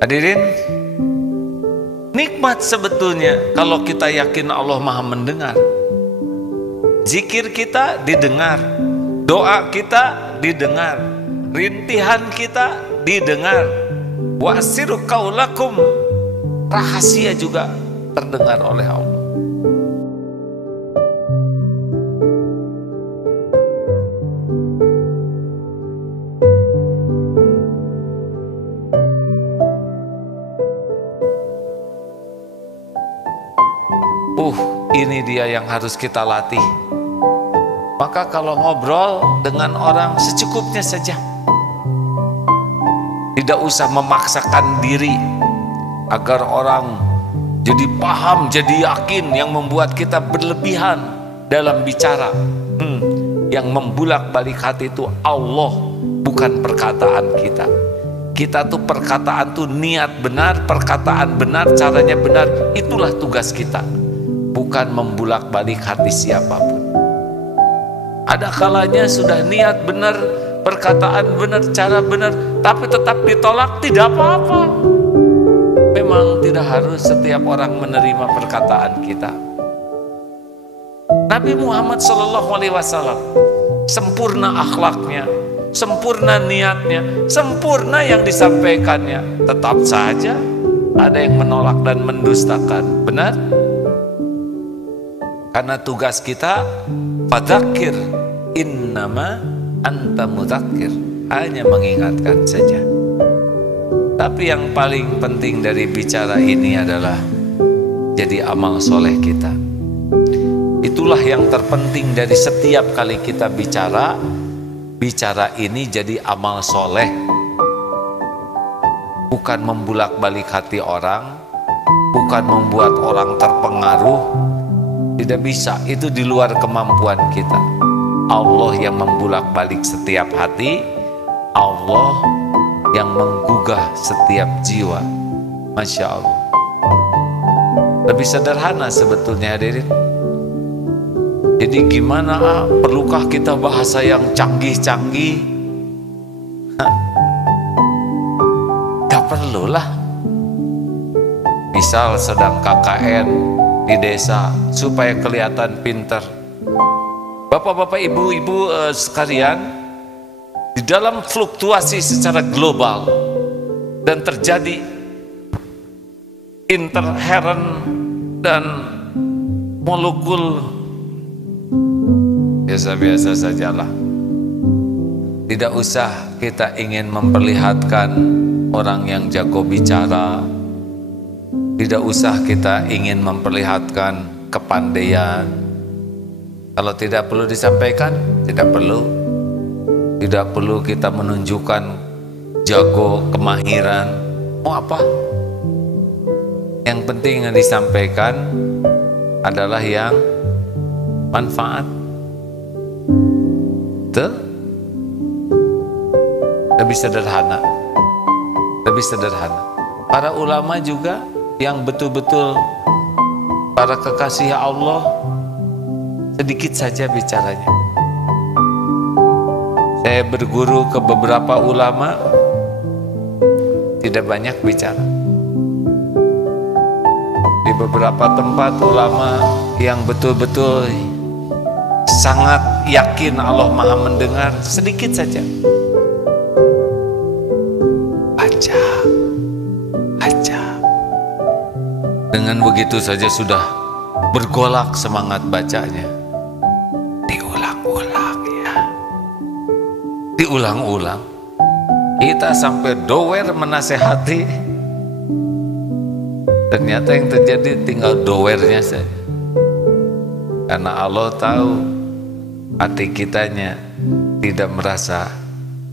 Hadirin, nikmat sebetulnya kalau kita yakin Allah Maha mendengar. Zikir kita didengar, doa kita didengar, rintihan kita didengar. Wa asirru qaulakum, rahasia juga terdengar oleh Allah. Ini dia yang harus kita latih. Maka kalau ngobrol dengan orang secukupnya saja, tidak usah memaksakan diri agar orang jadi paham, jadi yakin, yang membuat kita berlebihan dalam bicara. Yang membulak-balik hati itu Allah, bukan perkataan kita. Kita tuh perkataan tuh niat benar, perkataan benar, caranya benar, itulah tugas kita. Bukan membulak-balik hati siapapun. Ada kalanya sudah niat benar, perkataan benar, cara benar, tapi tetap ditolak, tidak apa-apa. Memang tidak harus setiap orang menerima perkataan kita. Nabi Muhammad SAW sempurna akhlaknya, sempurna niatnya, sempurna yang disampaikannya. Tetap saja ada yang menolak dan mendustakan. Benar? Karena tugas kita fadzakir innama anta mudzakir, hanya mengingatkan saja. Tapi yang paling penting dari bicara ini adalah jadi amal soleh kita. Itulah yang terpenting dari setiap kali kita bicara. Bicara ini jadi amal soleh, bukan membulak-balik hati orang, bukan membuat orang terpengaruh. Tidak bisa, itu di luar kemampuan kita. Allah yang membulak-balik setiap hati, Allah yang menggugah setiap jiwa. Masya Allah. Lebih sederhana sebetulnya, hadirin. Jadi gimana, perlukah kita bahasa yang canggih-canggih? Gak perlulah. Misal sedang KKN di desa supaya kelihatan pintar. Bapak-bapak, ibu-ibu sekalian, di dalam fluktuasi secara global dan terjadi interferen dan molekul biasa-biasa sajalah. Tidak usah kita ingin memperlihatkan orang yang jago bicara. Tidak usah kita ingin memperlihatkan kepandaian. Kalau tidak perlu disampaikan, tidak perlu. Tidak perlu kita menunjukkan jago, kemahiran. Mau apa? Yang penting yang disampaikan adalah yang manfaat. Betul? Lebih sederhana. Lebih sederhana. Para ulama juga yang betul-betul para kekasih Allah, sedikit saja bicaranya. Saya berguru ke beberapa ulama, tidak banyak bicara. Di beberapa tempat ulama yang betul-betul sangat yakin Allah Maha mendengar, sedikit saja. Baca. Dengan begitu saja sudah bergolak semangat bacanya. Diulang-ulang ya. Diulang-ulang. Kita sampai dower menasehati. Ternyata yang terjadi tinggal dowernya saja. Karena Allah tahu hati kitanya tidak merasa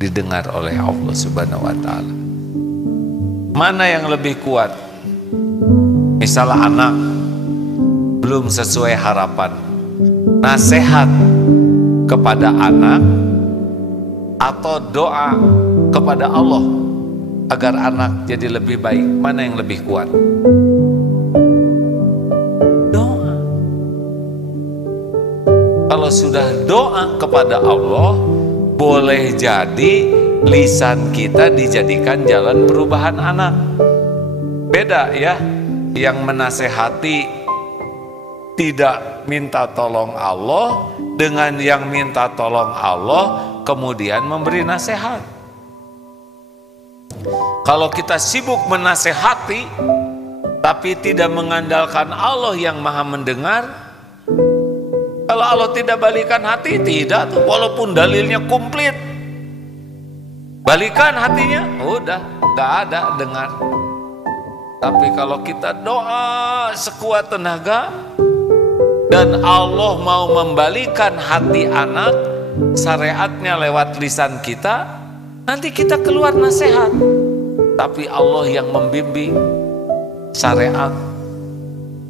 didengar oleh Allah Subhanahu wa ta'ala. Mana yang lebih kuat? Misalnya anak belum sesuai harapan, nasihat kepada anak atau doa kepada Allah agar anak jadi lebih baik, mana yang lebih kuat? Doa. Kalau sudah doa kepada Allah, boleh jadi lisan kita dijadikan jalan perubahan anak. Beda ya, yang menasehati tidak minta tolong Allah dengan yang minta tolong Allah kemudian memberi nasihat. Kalau kita sibuk menasehati tapi tidak mengandalkan Allah yang maha mendengar, kalau Allah tidak balikan hati, tidak tuh, walaupun dalilnya komplit, balikan hatinya, udah gak ada dengar. Tapi kalau kita doa sekuat tenaga dan Allah mau membalikan hati anak, syariatnya lewat lisan kita, nanti kita keluar nasihat. Tapi Allah yang membimbing syariat,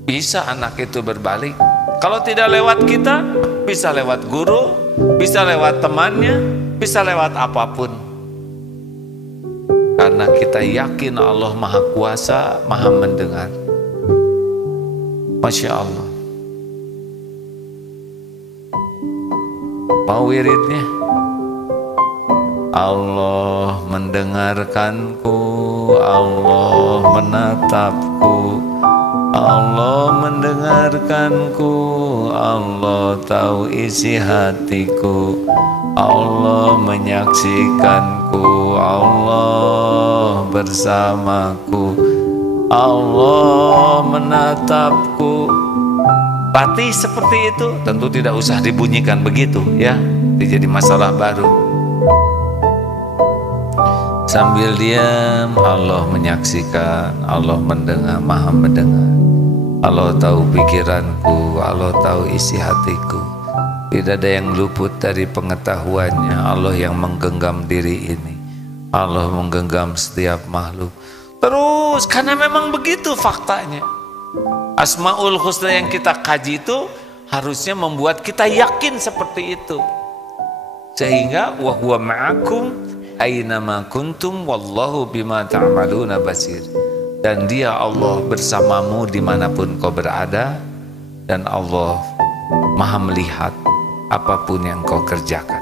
bisa anak itu berbalik. Kalau tidak lewat kita, bisa lewat guru, bisa lewat temannya, bisa lewat apapun. Karena kita yakin Allah maha kuasa, maha mendengar. Masya Allah. Mau wiridnya? Allah mendengarkanku, Allah menatapku, Allah mendengarkanku, Allah tahu isi hatiku, Allah menyaksikanku, Allah bersamaku, Allah menatapku. Pati seperti itu tentu tidak usah dibunyikan begitu ya, jadi masalah baru. Sambil diam, Allah menyaksikan, Allah mendengar, maha mendengar. Allah tahu pikiranku, Allah tahu isi hatiku. Tidak ada yang luput dari pengetahuannya. Allah yang menggenggam diri ini, Allah menggenggam setiap makhluk. Terus karena memang begitu faktanya. Asmaul Husna yang kita kaji itu harusnya membuat kita yakin seperti itu. Sehingga wa huwa ma'akum aynama kuntum wallahu bima ta'maluna basir. Dan dia Allah bersamamu dimanapun kau berada, dan Allah maha melihat apapun yang kau kerjakan.